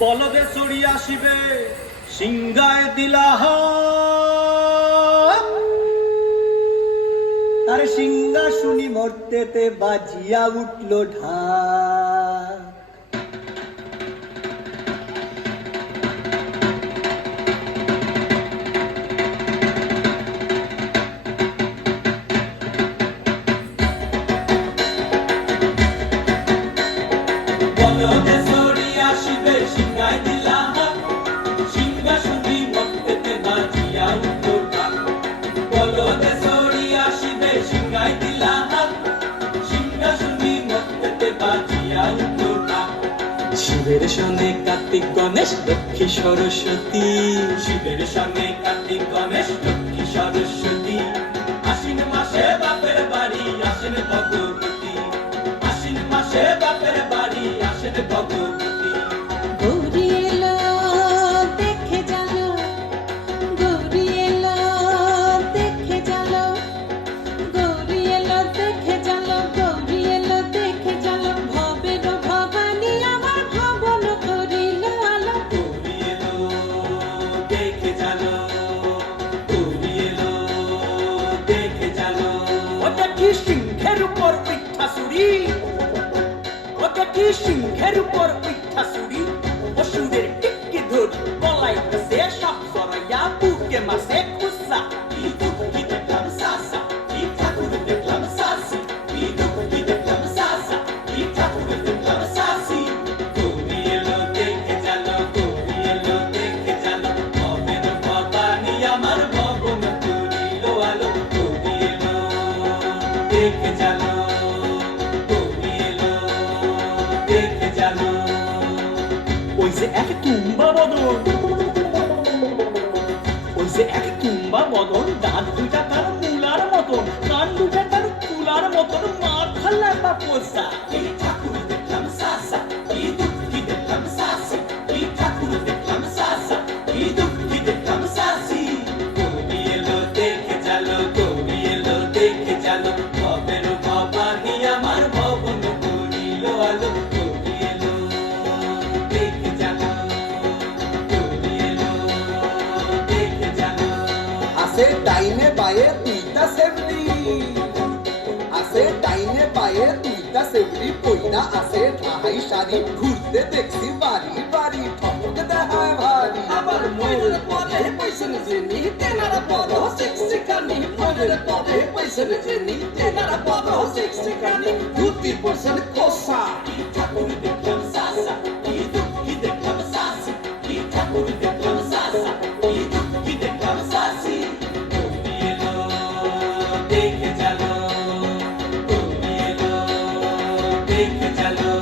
বলদে চড়ি আসিবে সিংহায় দিলাহ তার সিংহাসনী মর্তেতে বাজিয়া উঠল ঢাক। বলদে চড়ি আসিবে সিংহায় দিলাহ সিংহাসনী মর্তেতে বাজিয়া উঠল ঢাক। বলদে চড়ি আসিবে সিংহায় দিলাহ সিংহাসনী মর্তেতে বাজিয়া উঠল ঢাক। শিবের সঙ্গে কার্তিক গণেশ লক্ষ্মী সরস্বতী, শিবের সঙ্গে কার্তিক গণেশ লক্ষ্মী সরস্বতী, আশ্বিন মাসে বাপের বাড়ি আসেন ভগবতী, আশ্বিন মাসে বাপের বাড়ি আসেন ভগবতী। গৌরী এলো দেখে জানো, গৌরী এলো দেখে জানো, গৌরী এলো দেখে জানো, গৌরী এলো দেখে জানো, ভবের ভবানী আমার ভবন করিল আলো। গৌরী এলো দেখে জানো, গৌরী এলো দেখে জানো। ওটা কি সিংহের উপর পিঠা চুরি, ওটা কি সিংহের উপর পিঠা চুরি, অসুরের টিক্কি ধরি বলাইতেছে সব জড়াইয়া বুকে মাসে খুসা। কি দুঃখ কি দেখলাম সাসা, কি ঠাকুর দেখলাম সাসি, কি দুঃখ কি দেখলাম সাসা, কি ঠাকুর দেখলাম সাসি। গৌরী এলো দেখে জানো, গৌরী এলো দেখে জানো, ভবের ভবানী আমার ভবন করিল আলো। গৌরী এলো দেখে জানো, গৌরী এলো দেখে জানো। ওই যে এক তুম্বা বদন, ওই যে এক তুম্বা বদন, দাঁত দুইটা তার মূলার মতন, কান দুইটা তার তুলার মতন, মাথা ল্যাপা পোষা। এই ঠাকুর দেখলাম সাসা, এই দুঃখী দেখলাম সাসি, এই ঠাকুর দেখলাম সাসা, এই দুঃখী দেখলাম সাসি। গৌরী এলো দেখে জালো, গৌরী এলো দেখে জালো, ভবের ভবানী আমার ভবন করিল আলো। গৌরী এলো দেখে জালো, গৌরী এলো দেখে জালো। আছে ডাইনে বায়ে দুইটা সেবরি, আছে ডাইনে বায়ে দুইটা সেবরি, পইনা আছে ঠাহাই শাড়ি, ঘুরতে দেখছি বাড়ি বাড়ি, ঠমক দেখায় ভারী। আবার ময়ূরের পরে পয়সন জেনি তেনারা পদ শিক্ষিকানি, ময়ূরের পরে পয়সন জেনি তেনারা পদ শিক্ষিকানি, ধুতি পয়সন কোসা। কি ঠাকুর দেখলাম সাসা, কি দুঃখী দেখলাম সাসি, কি ঠাকুর দেখলাম সাসা, কি দুঃখী দেখলাম সাসি। গৌরী এলো দেখে জালো, গৌরী এলো দেখে জালো,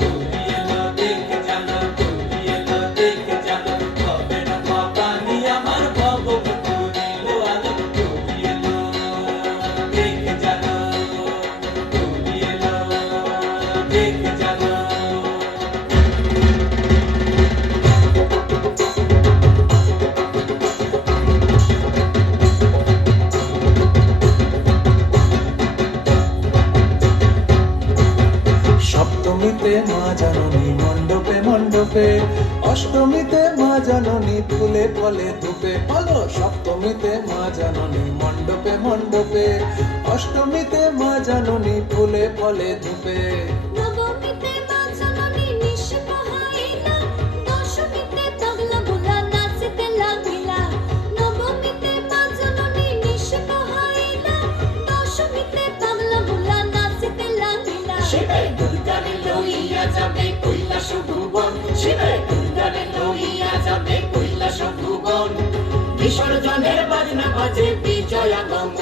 গৌরী এলো দেখে জালো, গৌরী এলো দেখে জালো, ভবের ভবানী আমার ভবন করিল আলো। গৌরী এলো দেখে জালো, গৌরী এলো দেখে জালো। সপ্তমীতে মা জাননী মণ্ডপে মণ্ডপে, অষ্টমীতে মা জাননী ফুলে ফলে ধূপে। বলো সপ্তমীতে মা জাননী মণ্ডপে মণ্ডপে, অষ্টমীতে মা জাননী ফুলে ফলে ধূপে। নবমীতে মা জননী নিশ পোহাইলা, দশমীতে পাগলা ভোলা নাচিতে লাগিলা। নবমীতে মা জননী নিশ পোহাইলা, দশমীতে পাগলা ভোলা নাচিতে লাগিলা। শিবে দুর্গারে লইয়া যাবে কৈলাস ভুবন, শিবে দুর্গারে লইয়া যাবে কৈলাস ভুবন, বিসর্জনের বাজনা বাজে বিজয়াগমন।